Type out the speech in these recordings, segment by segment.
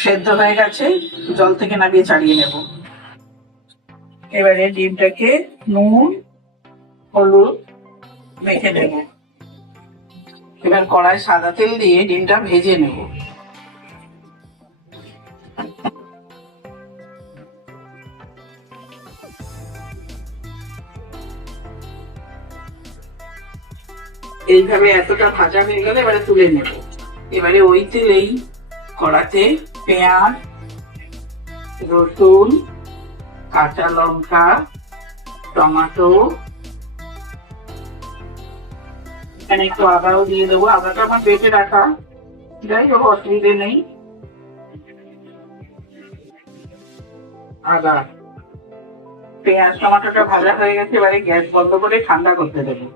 সেদ্ধ হয়ে গেছে, জল থেকে নামিয়ে ছাড়িয়ে নেব। এবারে ডিমটাকে নুন হলুদ মেখে নেব। এবার কড়াই সাদা তেল দিয়ে ডিমটা ভেজে নেব। এইভাবে এতটা ভাজা হয়ে গেলে এবারে তুলে নেব। এবারে ওই তেলেই কড়াতে পেঁয়াজ, রসুন, কাঁচা লঙ্কা, টমেটো, এখানে একটু আদাও দিয়ে দেবো। আদাটা আমার বেটে রাখা, যাই হোক অসুবিধে নেই। আদা, পেঁয়াজ টমেটোটা ভাজা হয়ে গেছে, এবারে গ্যাস বন্ধ করে ঠান্ডা করতে দেবো।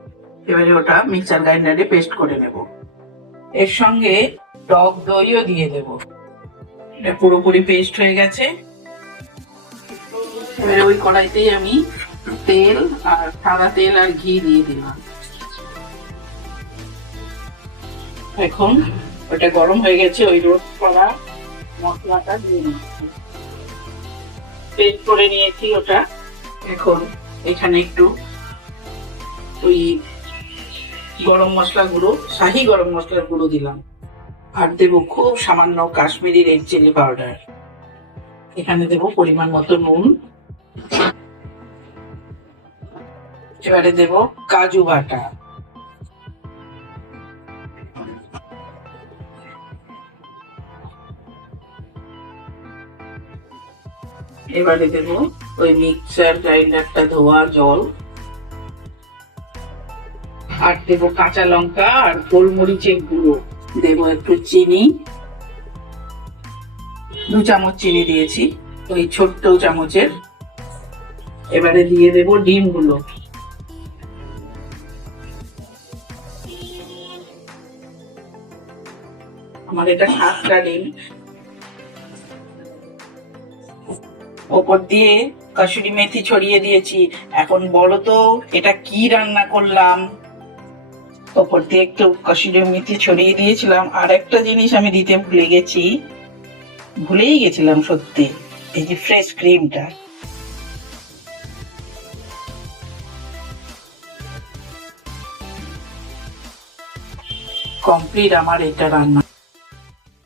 এবারে ওটা মিক্সার গ্রাইন্ডারে পেস্ট করে নেব। এর সঙ্গে টক দইও দিয়ে দেব। এটা পুরোপুরি পেস্ট হয়ে গেছে। এবারে ওই কড়াইতেই আমি তেল আর সাদা তেল আর ঘি দিয়ে দিলাম। এখন ওটা গরম হয়ে গেছে, ওই রোস্ট করা মশলাটা দিয়ে নিচ্ছি। পেস্ট করে নিয়েছি ওটা। এখন এখানে একটু ওই গরম মশলা গুঁড়ো, শাহি গরম মশলার গুঁড়ো দিলাম। আর দেবো খুব সামান্য কাশ্মীরি রেড চিলি পাউডার। এখানে দেবো পরিমাণ মতো নুন। এবারে দেব কাজু বাটা, এবারে দেব ওই মিক্সার গ্রাইন্ডারটা ধোয়া জল, আর দেব কাঁচা লঙ্কা আর গোলমরিচের গুঁড়ো। দেব একটু চিনি, 2 চামচ চিনি দিয়েছি, ওই ছোট্ট চামচের। এবারে দিয়ে দেব ডিমগুলো। আমার এটা 7টা ডিম। ওপর দিয়ে কসুরি মেথি ছড়িয়ে দিয়েছি। এখন বলো তো এটা কি রান্না করলাম? ওপর দিয়ে একটু কসুরি মেথি ছড়িয়ে দিয়েছিলাম। আর একটা জিনিস আমি দিতে ভুলেই গেছিলাম সত্যি, এই যে ফ্রেশ ক্রিমটা। কমপ্লিট আমার এটা রান্না।